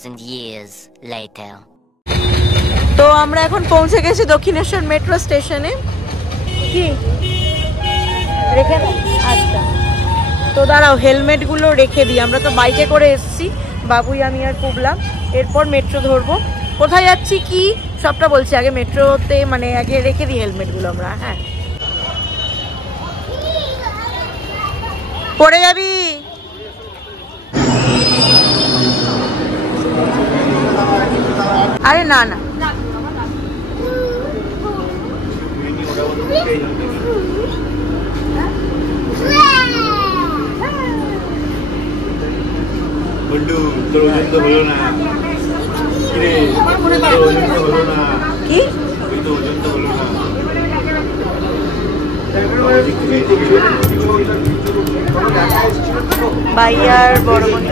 2,000 years later. তো আমরা এখন পৌঁছে গেছি দক্ষিণেশ্বর মেট্রো স্টেশনে। কি রেখে দাও? আচ্ছা, তো দাঁড়াও হেলমেট গুলো রেখে দিই। আমরা তো বাইকে করে এসেছি, বাবুই আমি আর পুবলা। এরপর মেট্রো ধরবো। কোথায় যাচ্ছি কি সবটা বলছি, আগে মেট্রোতে মানে আগে রেখে দিই হেলমেট গুলো আমরা। হ্যাঁ, পড়ে যাবি। আরে না না, কি ভাইয়ার বড় বোন।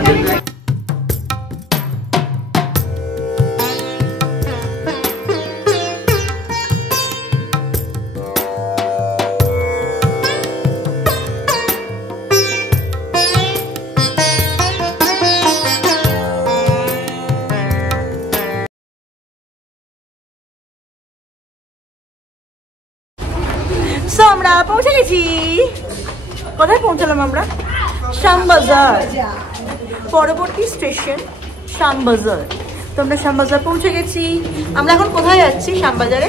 আমরা পৌঁছে গেছি। কোথায় পৌঁছালাম আমরা? শ্যামবাজার, পরবর্তী স্টেশন শ্যামবাজার। তো আমরা শ্যামবাজার পৌঁছে গেছি। আমরা এখন কোথায় যাচ্ছি? শ্যামবাজারে।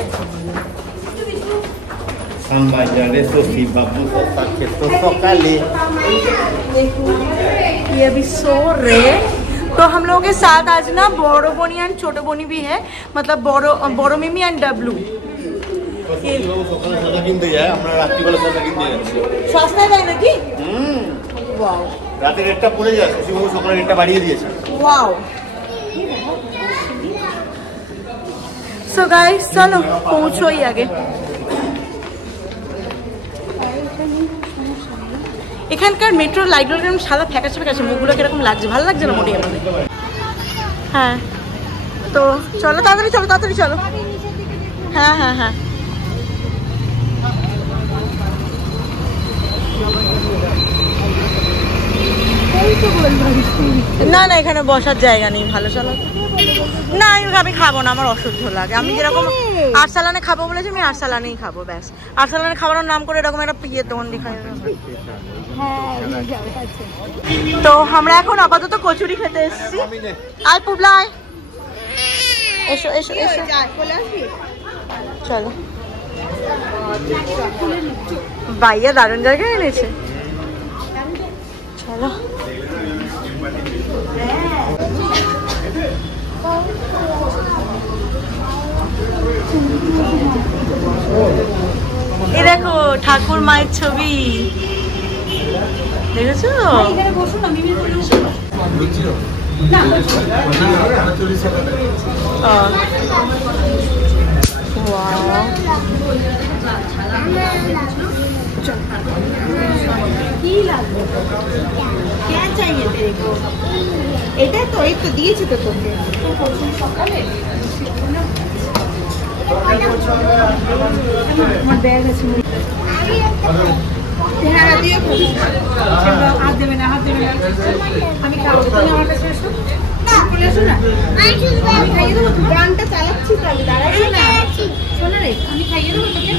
ये भी सो रहे। तो हम लोगों के साथ आज ना बड़ो बोनी एंड छोटो बोनी भी है, मतलब बड़ो मिमी एंड डब्लू। সস্তায় দেয় নাকি? ওয়াও, রাতে রেটটা পড়ে যায়, শশীবাবু সকালে রেটটা বাড়িয়ে দিয়েছে। ওয়াও। সো গাইস চলো পৌঁছোই আগে। এখানকার মেট্রোর লাইটগুলো কিরকম সাদা ফ্যাকাশে ফ্যাকাশে, মুখগুলো কিরকম লাগছে, ভালো লাগছে না মোটেই আমাদের। হ্যাঁ, তো চলো তাড়াতাড়ি চলো, তাড়াতাড়ি চলো। হ্যাঁ হ্যাঁ হ্যাঁ, না না এখানে বসার জায়গা নেই, ভালো চলো না। আমি খাবো না, আমার অসহ্য লাগে। আমি যেরকম আরসালানে খাবো বলেছি, আমি আরসালানেই খাবো, ব্যাস। আরসালানে খাবারের নাম করে এরকম একটা পিয়ে দোকান দেখাই। তো আমরা এখন আপাতত কচুরি খেতে এসেছি। আয় পুবলা আয়, এসো এসো এসো, চলো। ভাইয়া দারুণ জায়গায় এনেছে, চলো। এই দেখো ঠাকুর মায়ের ছবি, দেখেছো? এটা তো এই তো দিয়েছি তো তোকে সকালে। আমার ব্যাগ আছে, হাত দেবে না, হাত দেবে না। আমি খাবো, তুমি আমার কাছে এসো। আমি খাইয়ে দেবো, গানটা চালাচ্ছি তো, আমি দাঁড়াচ্ছি না। শোনো রে, আমি খাইয়ে দেবো তোকে।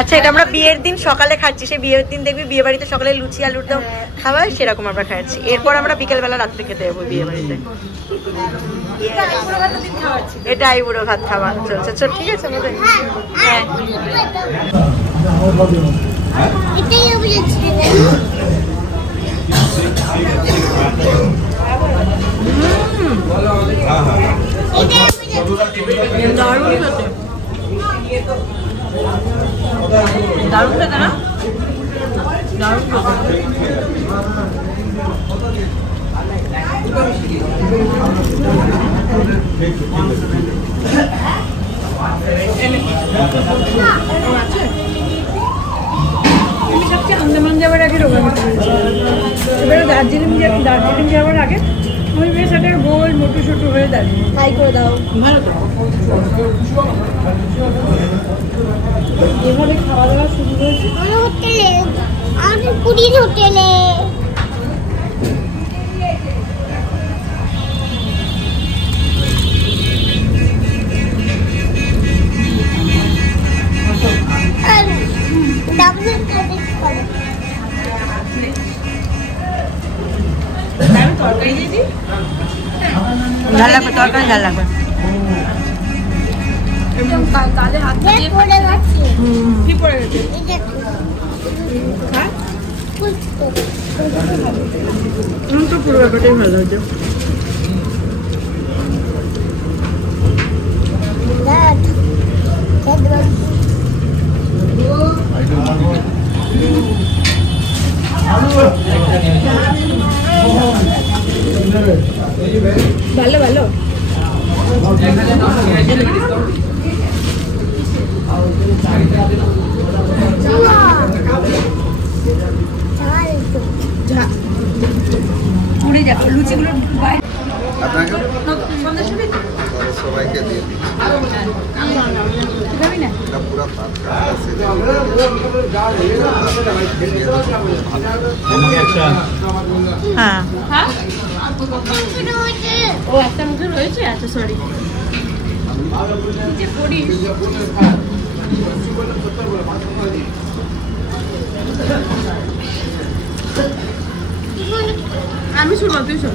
আচ্ছা, এটা আমরা বিয়ের দিন সকালে খাচ্ছি। সেই বিয়ের দিন দেখবি বিয়ে বাড়িতে সকালে লুচি আলুর দম খাওয়ায়, সেরকম আমরা খাচ্ছি। এরপর আমরা বিকেলবেলা রাত্রে খেতে যাবো বিয়ে বাড়িতে। এটা আইবুড়ো ভাত খাওয়া চলছে। চল ঠিক আছে আমাদের। হ্যাঁ, দারুণ খেতে, দারুণ খেতে না, দারুণ খেতে। আমি সবচেয়ে আন্দামান যাওয়ার আগে রোগা হতে পেরেছি। এবারে দার্জিলিং যাওয়ার আগে ওই বেশটা গোল মোটু ছোটু হয়ে দাঁড়িয়ে ফ্রাই করে দাও ভালো তো এভাবে খাওয়া দাওয়া শুরু হয়েছে হোটেলে আমি পুরীর হোটেলে তরকারি দিদি ঝাল লাগবে তরকারি ঝাল লাগবে তাহলে হাত দিয়ে পড়ে গেছে কি পড়ে গেছে খা তো পুরো ব্যাপারটাই ভালো হয়েছে ভালো ভালো পুড়ে যাবে লুচিগুলো সবাইকে দিয়ে হ্যাঁ ও একটা মুখে রয়েছে আচ্ছা সরি আমি শুনবো তুই শোন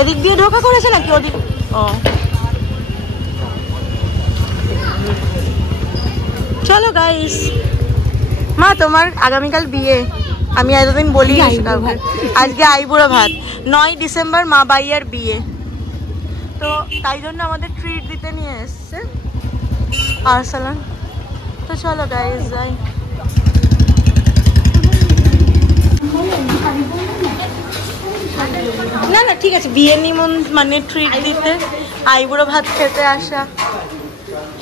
এদিক দিয়ে ঢোকা করেছে নাকি ওদিক ও চলো গাইস মা তোমার আগামীকাল বিয়ে আমি এতদিন বলি আজকে আইবুড়ো ভাত 9 ডিসেম্বর মা বাইয়ার বিয়ে তো তাই জন্য আমাদের ট্রিট দিতে নিয়ে এসছে আরসালান তো চলো গাইস যাই না না ঠিক আছে বিয়ে মানে ট্রিট দিতে আইবুড়ো ভাত খেতে আসা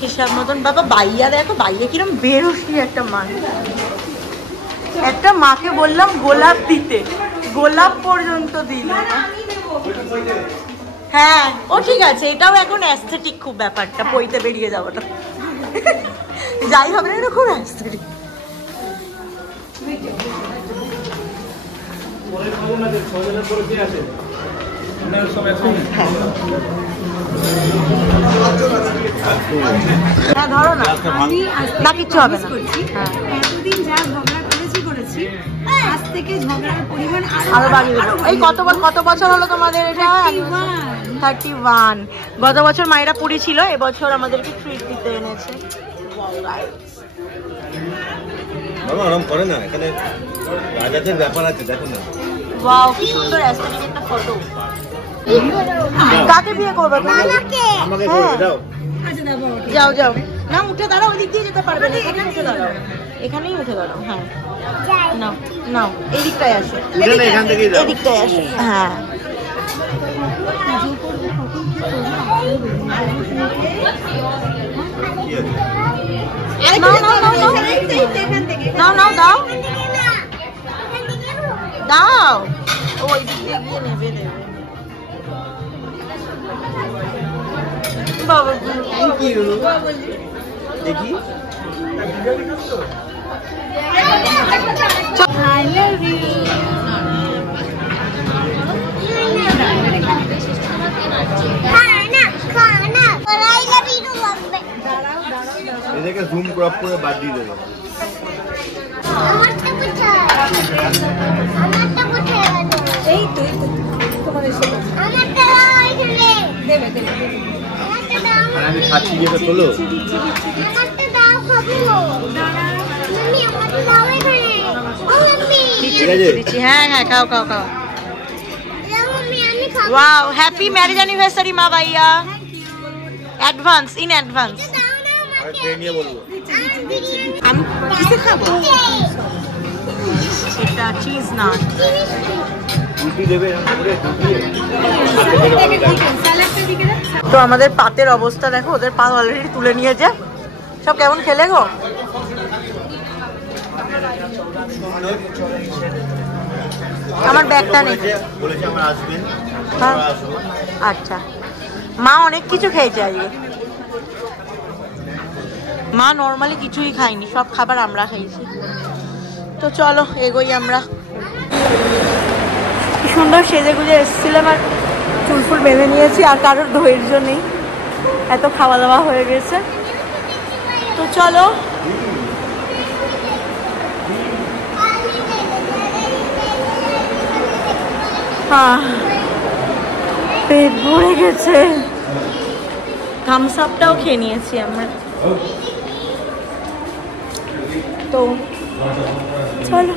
হিসাব মতন বাবা বাইয়া দেখো বাইয়া কিরম বেরোসি একটা মাকে বললাম গোলাপ দিতে গোলাপ পর্যন্ত দিল হ্যাঁ ও ঠিক আছে এটাও এখন অ্যাস্থেটিক খুব ব্যাপারটা পইতে বেরিয়ে যাওয়াটা যাই হবে না এটা খুব অ্যাস্থেটিক হ্যাঁ ধরো না কিচ্ছু হবে না এতদিন যা ঝগড়া করেছি আজ থেকে ঝগড়ার পরিমাণ আরো বাড়িয়ে দেবো এই কত বছর হলো তোমাদের এটা 31 গত বছর মায়েরা পুরী ছিল এবছর আমাদেরকে ট্রিট দিতে এনেছে আরাম করে না এখানে রাজাদের ব্যাপার আছে দেখো না ওয়াও কি সুন্দর অ্যাস্থেটিক একটা ফটো কাকে বিয়ে করবে তুমি আমাকে করে দাও আচ্ছা দাও যাও না উঠে দাঁড়াও ওই দিক দিয়ে যেতে পারবে না এখানেই উঠে দাঁড়াও হ্যাঁ নাও এই দিকটায় আসো এখান থেকেই দাও এই দিকটায় আসো হ্যাঁ দাও ওই দিক দিয়ে গিয়ে নেবে বাবা থ্যাংক ইউ দেখি I love you. এটাকে জুম ক্রপ করে বাদ দিয়ে দেবো এই তুই তোমাদের আমি খাচ্ছি যেটা তোলো হ্যাঁ খাও ওয়াও হ্যাপি ম্যারেজ অ্যানিভার্সারি মা ভাইয়া অ্যাডভান্স ইন অ্যাডভান্স নিয়ে বলবো আমি কিসে খাবো এটা চিজ না তো আমাদের পাতের অবস্থা দেখো ওদের পাত অলরেডি তুলে নিয়েছে সব কেমন খেলে গো আমার ব্যাগটা নেই। বলেছে আমার আসবেন। হ্যাঁ আচ্ছা, মা অনেক কিছু খেয়েছে আজকে। মা নর্মালি কিছুই খায়নি, সব খাবার আমরা খাইছি। তো চলো এগোই আমরা। কি সুন্দর সেজে গুজে এসেছিলাম আর চুল ফুল বেঁধে নিয়েছি, আর কারোর ধৈর্য নেই, এত খাওয়া দাওয়া হয়ে গেছে। তো চলো পেট ভরে গেছে, থামস আপটাও খেয়ে নিয়েছি আমরা। তো চলো।